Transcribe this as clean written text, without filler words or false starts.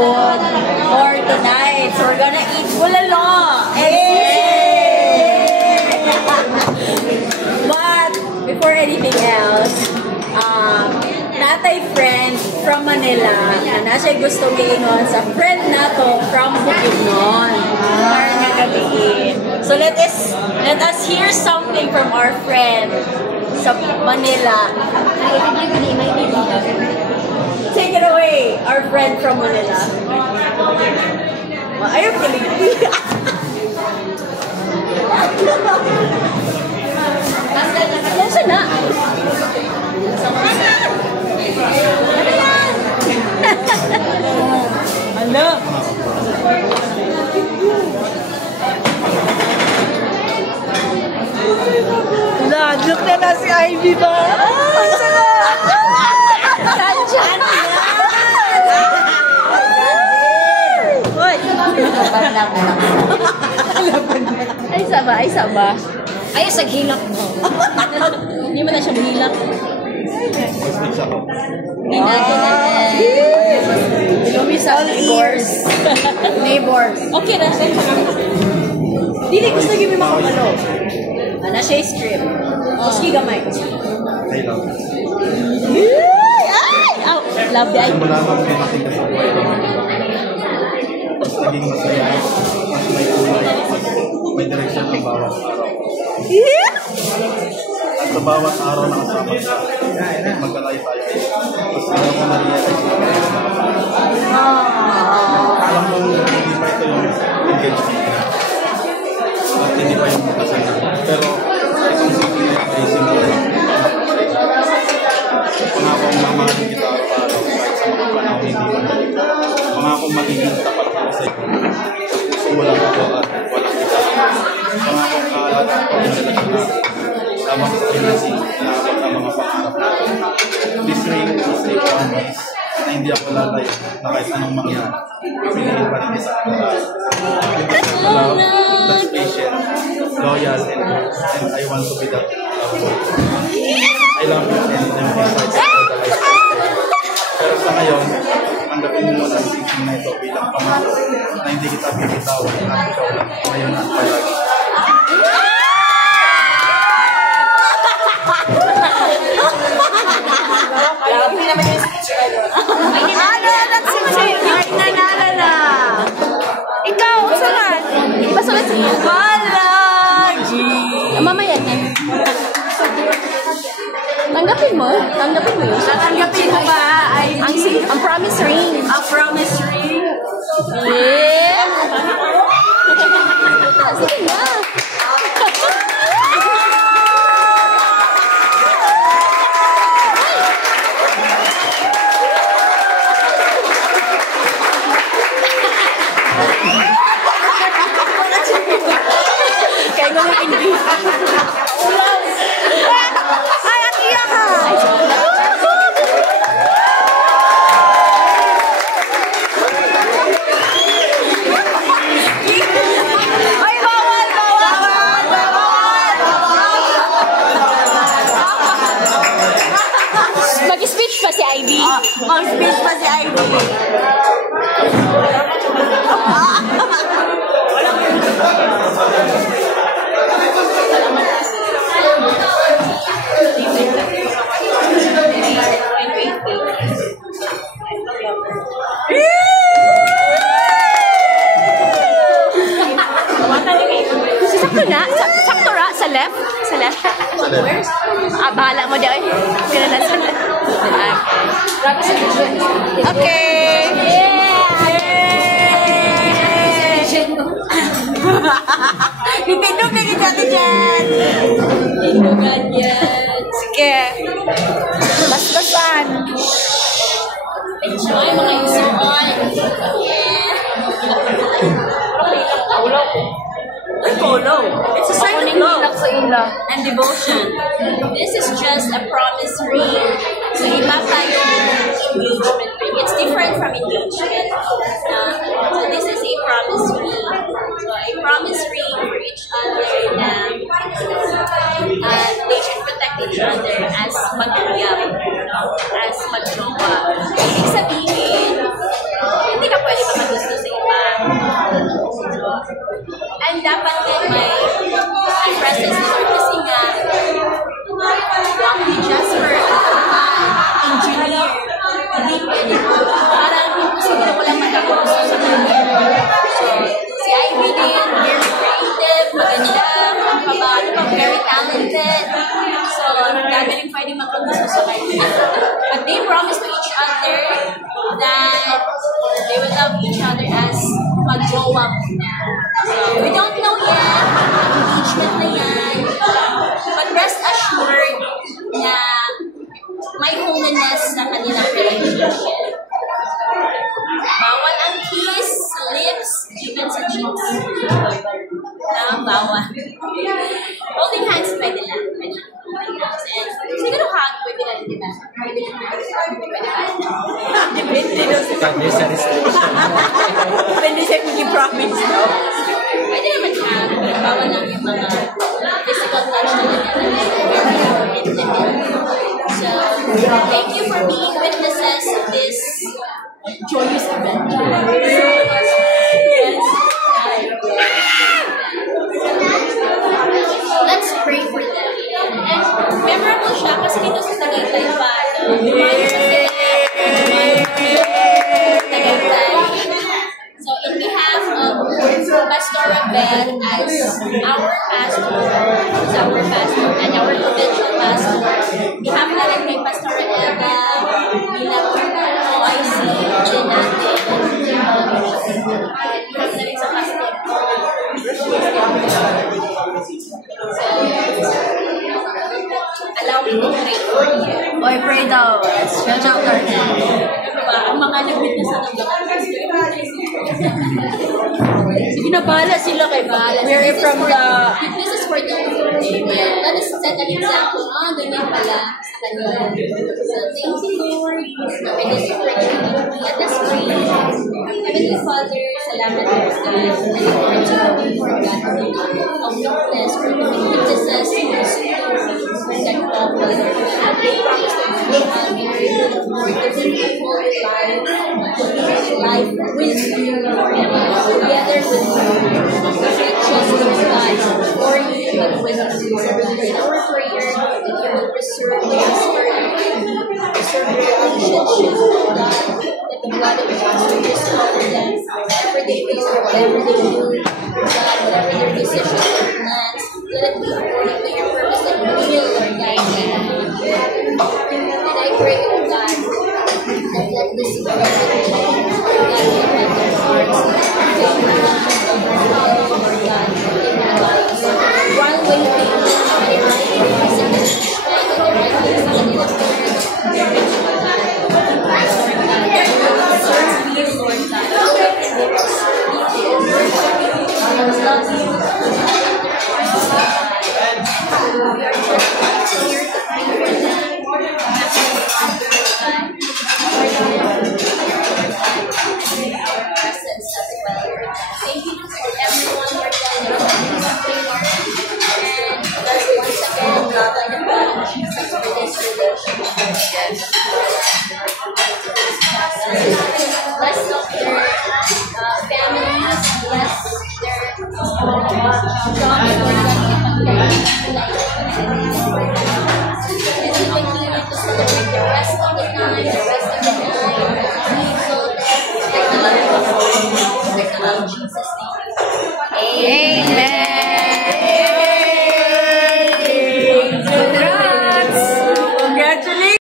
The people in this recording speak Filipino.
food for tonight. So we're gonna eat bulalo. But before anything else, natay friend from Manila na siya gustong giingon sa friend nato from Bukidnon. Para nga gabihin. So let us hear something from our friend sa Manila. Take it away, our friend from Manila. Ayaw kilig. Nasaan na? Ano yan? Ano? Look na si Ivy ba? Ang sarap! Nandiyan na! Uy! Ay, saba? Ay, saba? Ay, sa hilak mo. Hindi mo na siya hilak. All ears. Neighbors. Okay na. Dili, gusto nyo may makamalo. Ano siya strip. Gusto nyo gamay. I love. Ay! Oh, love that. Simula ko dumating ka sa buhay ko. Mas naging masaya. Mas may kulay. May direksyon ng bawat araw. At sa bawat araw na kasama sa magkalay tayo. Mas ayaw ko na-realize na kayo sa mga alam mo, hindi pa ito yung engagement na. At hindi pa yung kasal na. Pero itong simple na ay simple lang. Pangakong mamahalin kita araw-araw kahit sa mga panahon hindi madali. Pangakong magiging tapat ako sa iyo. Walang ako at walang kita. Pangakong kaalaga ko rin sa lahat. Habang sa pinasi, naabot ang mga pangarap natin. This ring is a promise na hindi ako lalay na kahit anong mangyari. Piliin pa rin isa ang lahat. Love, that's patient, loyal, and I want to be that love. I love you and I'm excited for the life. Pero sa ngayon, tanggapin mo muna ang thinking na ito bilang pangako na hindi kita bibitawan at ikaw lang ngayon at palagi. Ano? Nagsimasi. Ay, nanala na. Ikaw, saan? Pasulat sa iyo. Palagi. Mamaya na. Tanggapin mo yun. Tanggapin mo ba? Ang promise ring. Ang promise ring? Yeah. Sige na. Kaya nga may hindi. Ay, at iya ka! Ay, bawal! Mag-speech pa si Ivy. Mag-speech pa si Ivy. Sakto ra sa left? Sa left? Bahala mo daw eh. Kaya na sa left. Okay. Nitindog na kita ka dyan. Tindugan yan. Sige. Bas-basan. Enjoy mga isuan. Polo. It's a sign of love and devotion. This is just a promise ring. So iba tayong engagement ring. It's different from engagement. So this is a promise ring. So a promise ring for each other na they should protect each other as mag-uyab, as mag-jowa. Ibig sabihin, hindi ka pwede dapat may presence ni Lord kasi nga ni Jasper, engineer, hindi pwede ko. Parang siguro ko lang matapuso sa kanya. So, si Ivy din, very creative, maganda, very talented. So, gagaling pwede magkagusto sa kanya. But they promise to each other that they will love each other as mag-jowa muna. So, we don't know yet, engagement na yan. But rest assured na may holiness sa kanilang relationship. Bawal ang kiss, lips, even sa cheeks. Bawal. Holding hands, pwede lang. And siguro hug, pwede lang, di ba? Pwede lang. Depende na sa depende sa promise, no? Pwede naman hug, pero bawal lang yung mga physical touch na So, thank you for being witnesses of this joyous event. Yes. Let's pray for them. And memorable siya kasi dito sa Tagaytay pa. So, in behalf of Pastor Abel as our pastor, and our provincial pastor, behalf na rin kay Pastor Eva, bilang OIC, din natin, behalf na rin sa pastor. So, allow me to pray for you. Oy, pray daw. Stretch out our hand. Ang mga nag-witness na ng mga sige na, bahala sila kay bahala. We're from the... This is for the Amen. Let us set an example. Ganyan pala sa kanila. So, thank you, Lord. May this opportunity. Let us pray. Heavenly Father, salamat po God. I look to you for God of witness for the witnesses in this that couple. And they promise to be for giving people life with you, together with you, just with God, for you, but with us. In our prayer, that you will preserve the preserve the relationship with God, that the blood of Jesus will restore them, whatever they face, whatever they do, God, whatever their decisions or plans, let it be according to your purpose and will, Lord God. And I pray, oh God, that let this be God impact their hearts, while waiting, thank you for everyone who are done something more. And once again, God, I thank Jesus for this relationship. Bless their families, bless their jobs, to celebrate the rest of the night, Jesus' name. Amen.